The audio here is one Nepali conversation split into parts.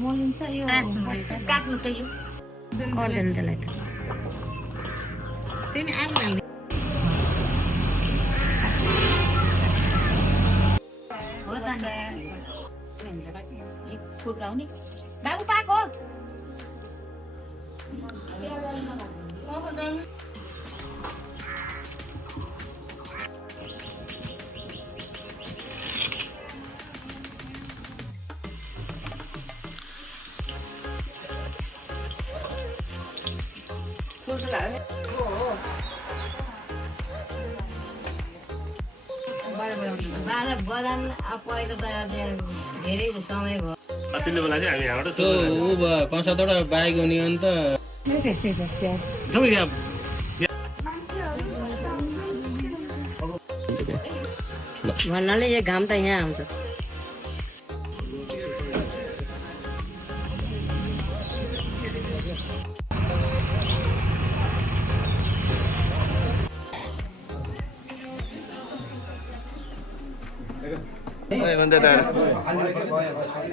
मोलिन्छ यो काट्नु त यो गर्दैन त्यसलाई त तिमी आलु हाल्ने हो त एक फुर्काउने बाबु पाको बाह्र बदान पहिलो त धेरै समय भयो त्यति बेला चाहिँ हामी यहाँबाट त्यो ऊ भयो कन्सर्टबाट बाइक हुने हो नि त भन्नाले यो घाम त यहाँ आउँछ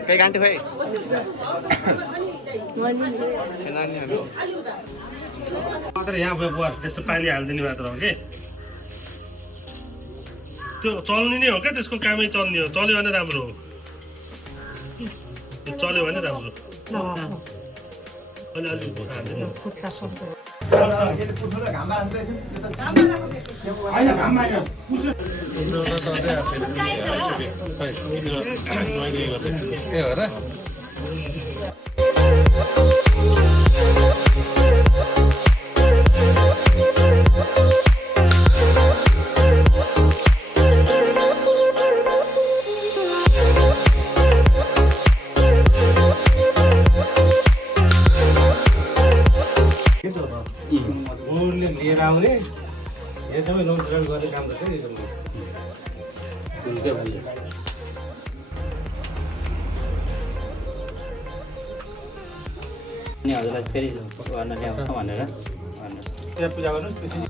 Cây gan thôi. मात्र यहाँ त्यस्तो पानी हालिदिने मात्र हो कि त्यो चल्ने नै हो क्या त्यसको कामै चल्ने हो चल्यो भने राम्रो हो चल्यो भने राम्रो अलि अलि हालिदिनु लिएर आउने यो सबै लोन सेल गर्ने काम गर्छ नि नि हजुरलाई फेरि गर्न ल्याउँछ भनेर त्यहाँ पूजा गर्नुहोस् त्यसरी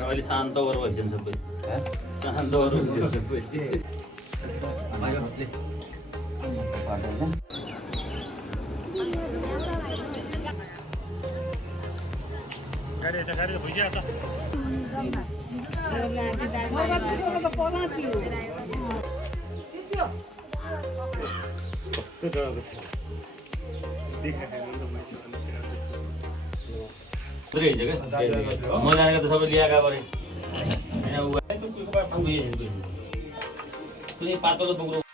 अहिले शान्त गरेर भइसक्यो सबै शान्त गरेर भइसक्यो सबै गाडी छ गाडी भइसक्यो त म जानेको त सबै ल्याएका गरे पातलो बोक्रो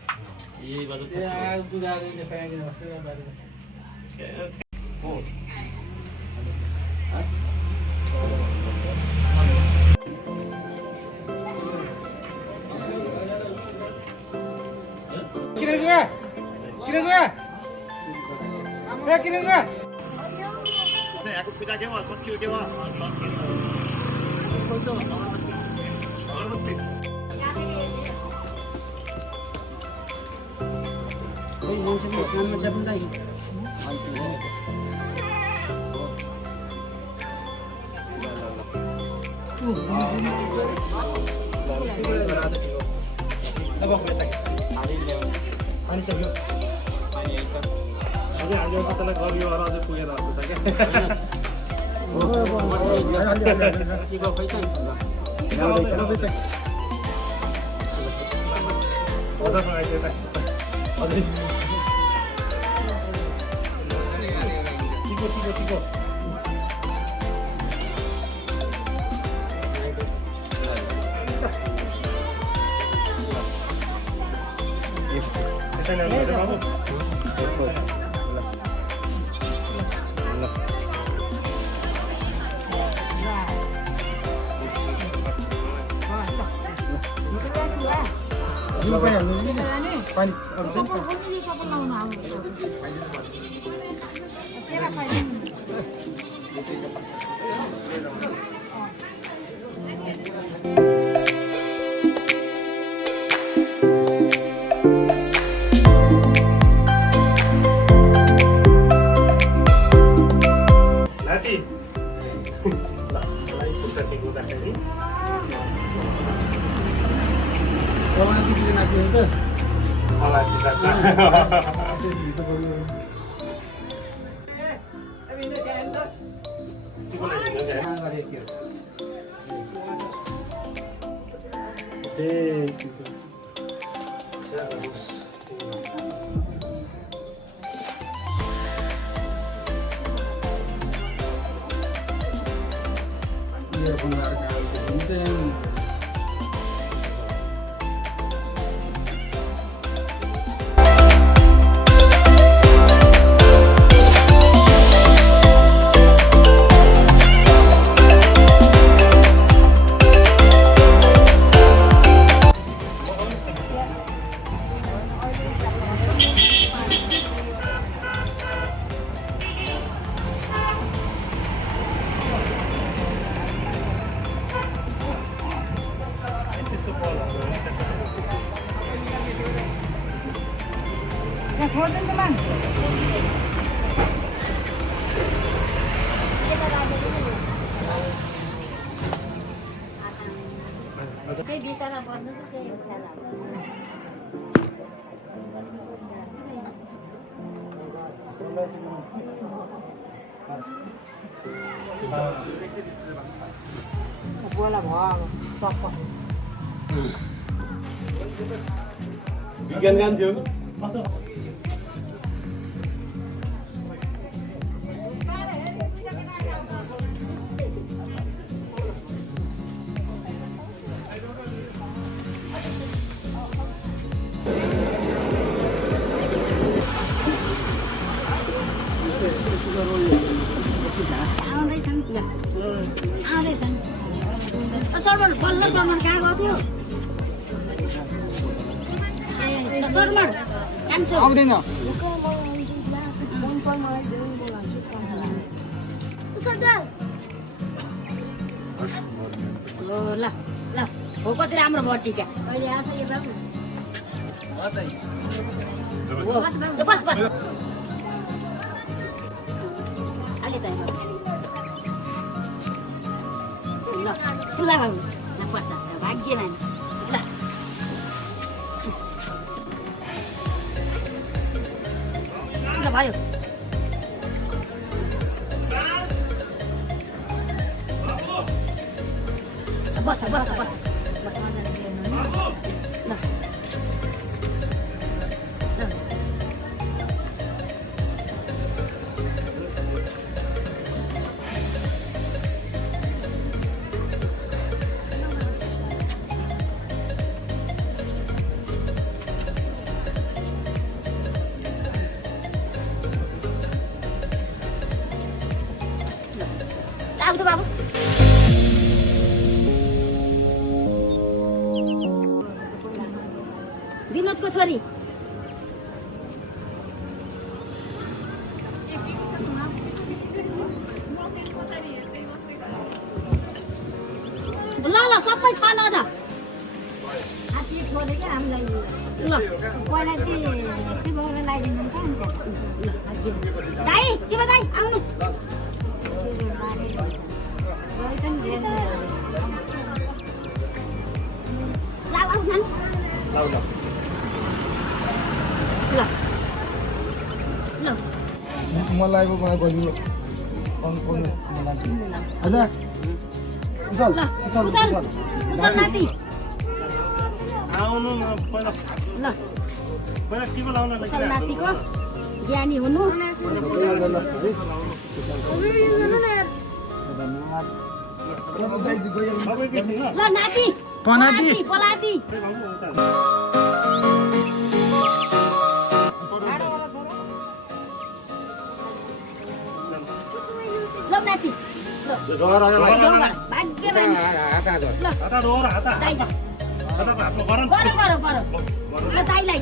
aku pita kewa sokyu kewa Oi, मान्छेको काममा छ पनि आज कतैलाई गरियो अझ पुगेर आएको छ क्या पानी नाति ल मलाई पुस्तक हुँदाखेरि त्यही बिचरा बन्नु त त्यही उठाएर बोला भयो चप्प विज्ञान गान थियो आउँदैछन् सरमर बल्ल सरमर कहाँ गएको थियो सरमर कान्छो आउँदैन ल ल हो कति राम्रो भयो टिका अहिले आएको यो बाबु बस बस अहिले त ल ठुला बाबु पर्छ भाग्यमान ल भयो बस बस बस आउँछ बाबु विनोदको छोरी ल ल सबै छ न अझ ल पहिला चाहिँ दाइ शिव दाइ आउनु मलाई गयो हजुर नाति आउनु पहिला ल पहिला टिको लाउन नातिको ज्ञानी हुनु ल नाति पनाति पलाती ल नाति भाग्यमान हाता रोर हाता दाइ हाता हातमा गरम ल दाइलाई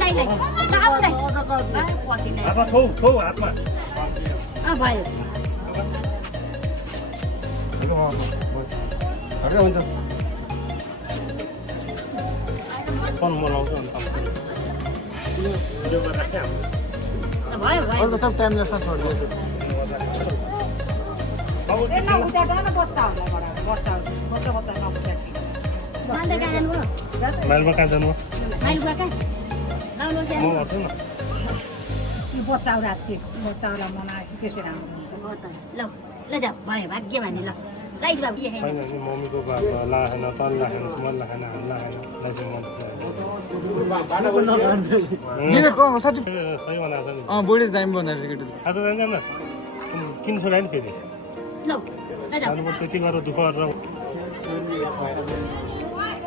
दाइलाई आऊ दाइ पसिना हातमा थौ थौ हातमा भयो हुन्छ फोन बनाउँछ अनि भिडियो गरेर राख्या भयो भयो सब टाइम जस्तो छोडिदियो मान्दै जानु माइलमा कहाँ जानु माइल गएका म भन्छु न बच्चाउला मनाएको त्यसै राम्रो हुन्छ हो त ल ल जाऊ भयो भाग्य भने ल राइज बाबु ये छैन नि मम्मीको बाबा लाखेन तल लाखेन मन लाखेन हाल लाखेन लाइसे मन किन साँच्ची सही बनाएको छ नि बुढी दामी बनाएर केटी आज जान्छ किन छोरा नि फेरि ल ल जाऊ जानुपर्छ त्यति गरेर दुःख गरेर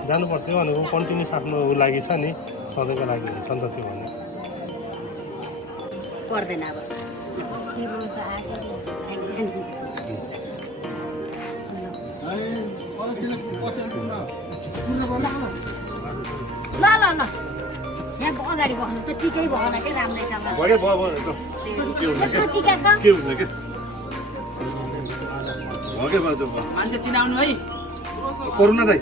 जानुपर्छ भनेको कन्टिन्युस आफ्नो लागि छ नि सधैँको लागि सन्तति भन्ने पर्दैन अब ल ल ल यहाँ अगाडि बस्नु त ठिकै भएन कि राम्रैसँग यत्रो ठिकै छ मान्छे चिनाउनु है कोरोना दाइ